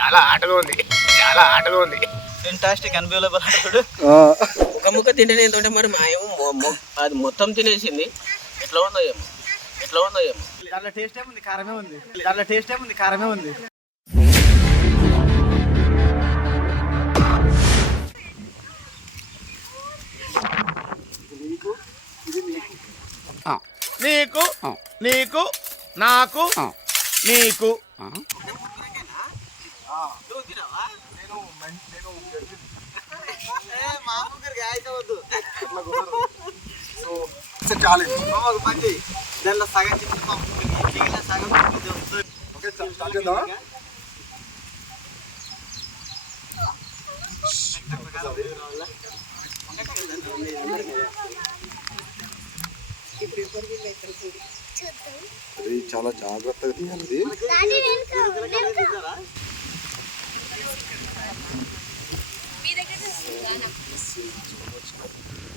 చాలా ఆటగా ఉంది, చాలా ఆటగా ఉంది. ఫెంటాస్టిక్ అన్బిలీవబుల్ అంటాడు. ఒక ముక్క తింటేనే ఏంటంటే మరి మా ఏమో అది మొత్తం తినేసింది. ఎట్లా ఉందో ఏమో, ఎట్లా ఉందో ఏమో. దాంట్లో టేస్ట్ ఏముంది, కారమే ఉంది. దాంట్లో టేస్ట్ ఏముంది, కారమే ఉంది. నీకు నీకు నాకు నీకు దాంట్లో సగం చిన్న సగం చాలా జాగ్రత్తగా తీయాలి.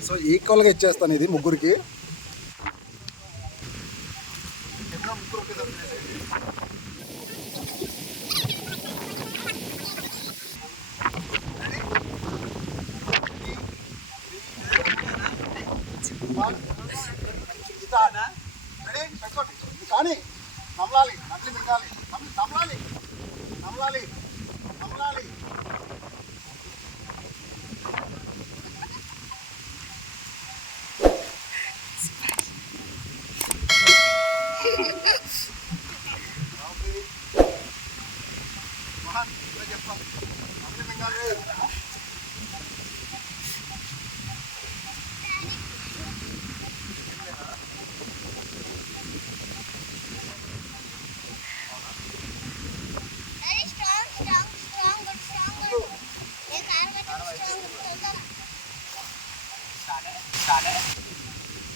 సో ఈక్వల్గా ఇచ్చేస్తాను ఇది ముగ్గురికి. కానీ నమలాలి, నట్లి మింగాలి, నమలాలి నమలాలి నమలాలి. చెప్తాం నట్లి మింగాలి.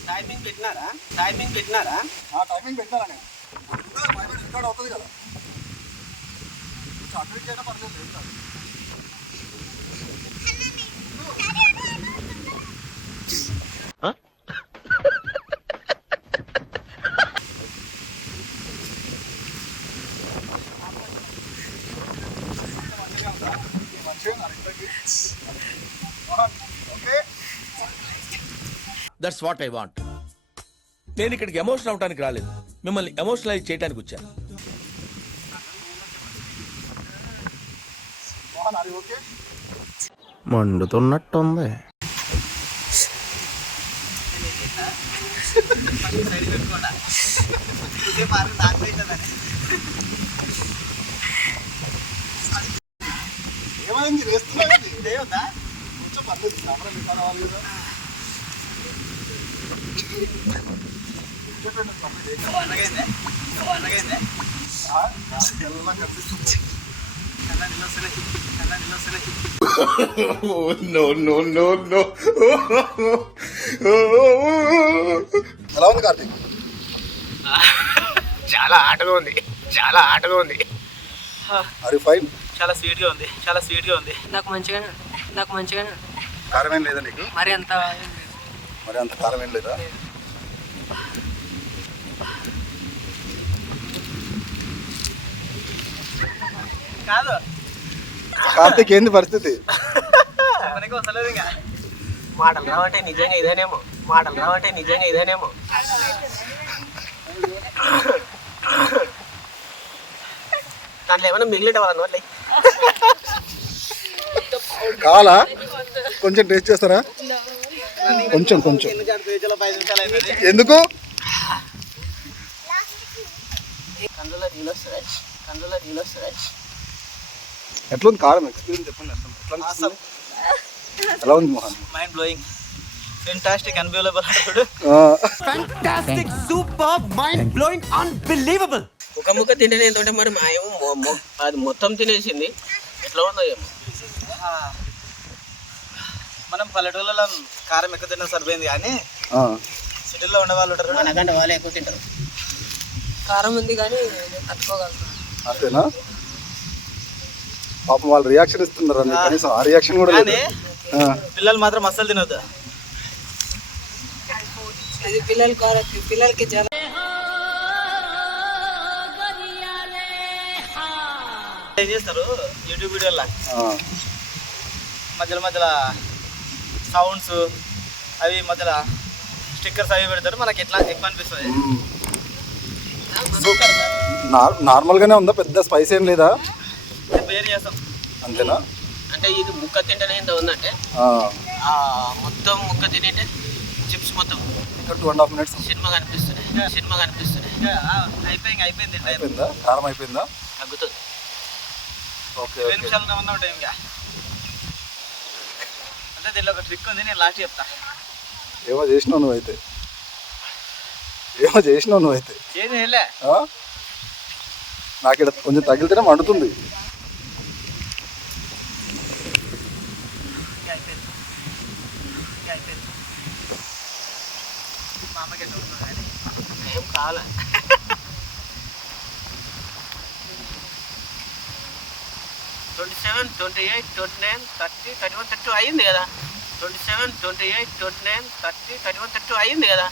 టైమింగ్ పెట్టినారా? టైమింగ్ పెట్టినారా? టైమింగ్ పెట్టినారా? నేను రికార్డ్ అవుతుంది కదా, అటు చేయడం పర్లేదు. That's what I want. నేను ఇక్కడికి ఎమోషనల్ అవడానికి రాలేదు, మిమ్మల్ని ఎమోషనలైజ్ చేయడానికి వచ్చాను. మండుతున్నట్టుంది. ఏమైంది వేస్తున్నాయి? కొంచెం పర్లేదు, కెమెరా రికార్డ్ అవ్వాలి కదా. ఎలా ఉంది కార్తీక్? చాలా ఆటగా ఉంది, చాలా ఆటగా ఉంది. Are fine? చాలా స్వీట్ గా ఉంది, చాలా స్వీట్ గా ఉంది. నాకు మంచిగానే కారం ఏం లేదా నీకు? మరి అంత కారం ఏం లేదా? కాదు కార్తీక్ ఏంది పరిస్థితి? మాటలు రావంటే నిజంగా ఇదేనేమో, మాటలు రావంటే నిజంగా ఇదేనేమో. దాంట్లో ఏమైనా మిగిలిట వాళ్ళ నోట్లే కావాలా? కొంచెం టేస్ట్ చేస్తారా? కొంచెం ఎందుకు? కందులో నీళ్ళు వస్తుంది. ఎట్లా ఉంది కారం? ఎక్స్పీరియన్స్ చెప్పండి. ఎలా ఉంది Mohan? Mind blowing, fantastic unbelievable అంటాడు. Fantastic, super, mind blowing, unbelievable. ఒక ముక్క తింటేనే ఏంటంటే మరి మా ఏమో అది మొత్తం తినేసింది. ఎట్లా ఉందో ఏమో. మనం పల్లెటూళ్ళలో కారం ఎక్కువ తిన్న సరిపోయింది, కానీ సిటీలో ఉండే వాళ్ళు ఉంటారు, మనకంటే వాళ్ళే ఎక్కువ తింటారు. కారం ఉంది కానీ తట్టుకోగలుగుతాం. అంతేనా? పాపం వాళ్ళు రియాక్షన్ ఇస్తున్నారు, కనీసం ఆ రియాక్షన్ కూడా లేదు. పిల్లలు మాత్రం అస్సలు తినొద్దు. ఇది పిల్లలకి చాలా ఏం చేస్తారు యూట్యూబ్ వీడియోలో మధ్యలో మధ్యలో సౌండ్స్ అవి మధ్యలో స్టిక్కర్స్ అవి పెడతారు. మనకి ఎట్లా ఎక్కువ అనిపిస్తుంది. నార్మల్గానే ఉందా, పెద్ద స్పైస్ ఏం లేదా? వేరు చేస్తాం అంతేనా? అంటే ఇది ముక్క తింటేనే ఎంత ఉందంటే మొత్తం ముక్క తినేటే చిప్స్ మొత్తం ఇంకా 2.5 minutes సినిమా కనిపిస్తుంది. అయిపోయింది. అయిపోయిందా? కారం అయిపోయిందా? తగ్గుతుంది. ఓకే 20 నిమిషాలు ఏమన్నా ఉంటాయి ఇంకా. అంటే దీనిలో ఒక ట్రిక్ ఉంది, నేను లాస్ట్ చెప్తా. ఏమో చేసినావు నువ్వైతే. ఏం చేయలే. నాకు ఇక్కడ కొంచెం తగిలితేనే మండుతుంది. మా అమ్మకి ఎట్లా ఉంటుంది కానీ ఏం కావాలా 27, 28, 29, 30, 31, 32 అయింది కదా. 27, 28, 29, 30, 31, 32 అయింది కదా.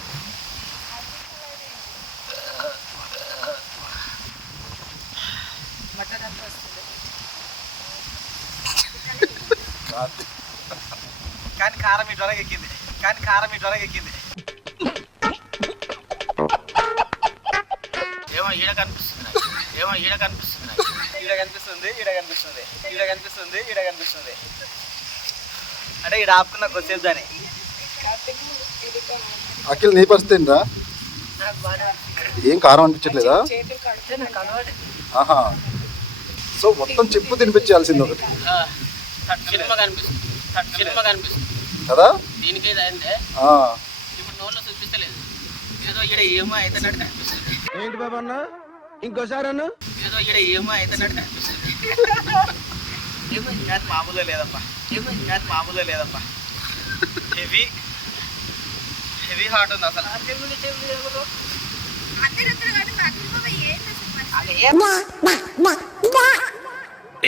కానీ కారం ఇటు వరకు ఎక్కింది. ఏమో ఈడ కనిపిస్తుంది. ఈడ కనిపిస్తుంది. అంటే ఈడ ఆపుకున్న కొద్దిసేపు దాని. అఖిల్ నీ పరిస్థితి ఏంటా? ఏం కారం అనిపించట్లేదా? ఆహా. సో మొత్తం చెప్పు తినిపించాల్సింది ఒకటి సినిమా కనిపిస్తుంది కదా. దీనికి అంటే ఇప్పుడు నోట్లో చూపిస్తలేదు. ఏదో ఈడ ఏమో అవుతున్నట్టు కనిపిస్తుంది. ఏంటి బాబా అన్న ఇంకోసారి అన్న ఏదో ఈడ ఏమో అవుతున్నట్టు కనిపిస్తుంది. మామూలుగా లేదప్పా. హెవీ హాట్ ఉంది అసలు.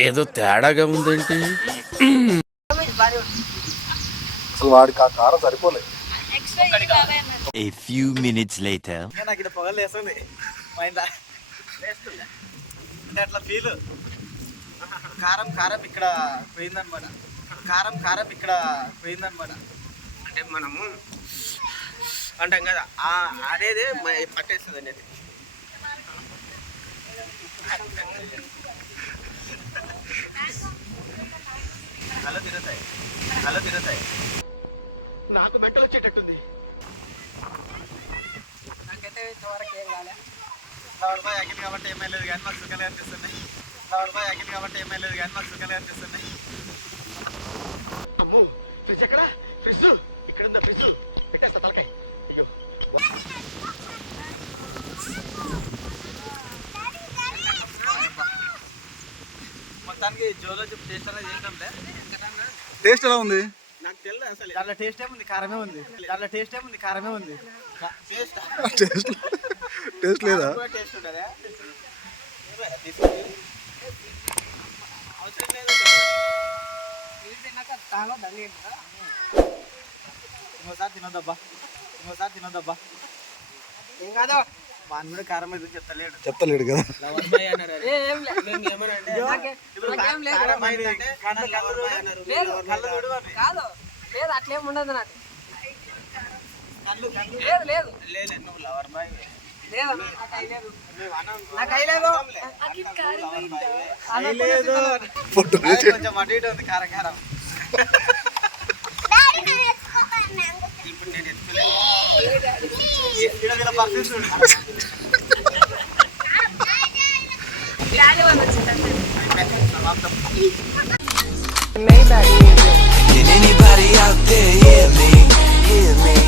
ఏదో తేడాగా ఉందేంటి? అసలు వాడికి ఆ కారం సరిపోలేదు. A few minutes later. నాకు ఇక్కడ పొగలు వేస్తుంది మైండ్ అంటే అట్లా ఫీల్. కారం ఇక్కడ పోయిందనమాట. అంటే మనము అంటాం కదా అదేదే పట్టేస్తుంది అనేది. కళ్ళు తిరుగుతాయి. నాకు బెట్ట వచ్చేటట్టుంది. నాకైతే ఇంతవరకు ఏం కాలే. రూపాయి అగిలి కాబట్టి ఏమీ లేదు కానీ మాకు సుఖాలు అనిపిస్తున్నాయి. అమ్మో ఫ్రిడ్జ్ ఎక్కడ? ఫ్రిడ్జ్ ఇక్కడ ఉందా? ఫ్రిడ్జ్ పెట్టేస్తా తలకాయ. మొత్తానికి జోలో చెప్పు టేస్ట్ అనేది ఏంటంటే టేస్ట్ ఎలా ఉంది? నాకు తెలియదు అసలు. దాంట్లో టేస్ట్ ఏముంది? కారమే ఉంది. టేస్ట్ లేదా? టేస్ట్ ఉంటుందా? ఇంకోసారి తినొద్దబ్బా. ఏం కాదు. వాడిని కూడా కారం అయితే చెప్తలేడు కదా. కాదు లేదు అట్లేం ఉండదు నాకు. లేదు నువ్వు లవర్ బాయ్. కొంచెం అటు ఇటు ఉంది కారం. ఇప్పుడు నేను Can anybody out there hear me?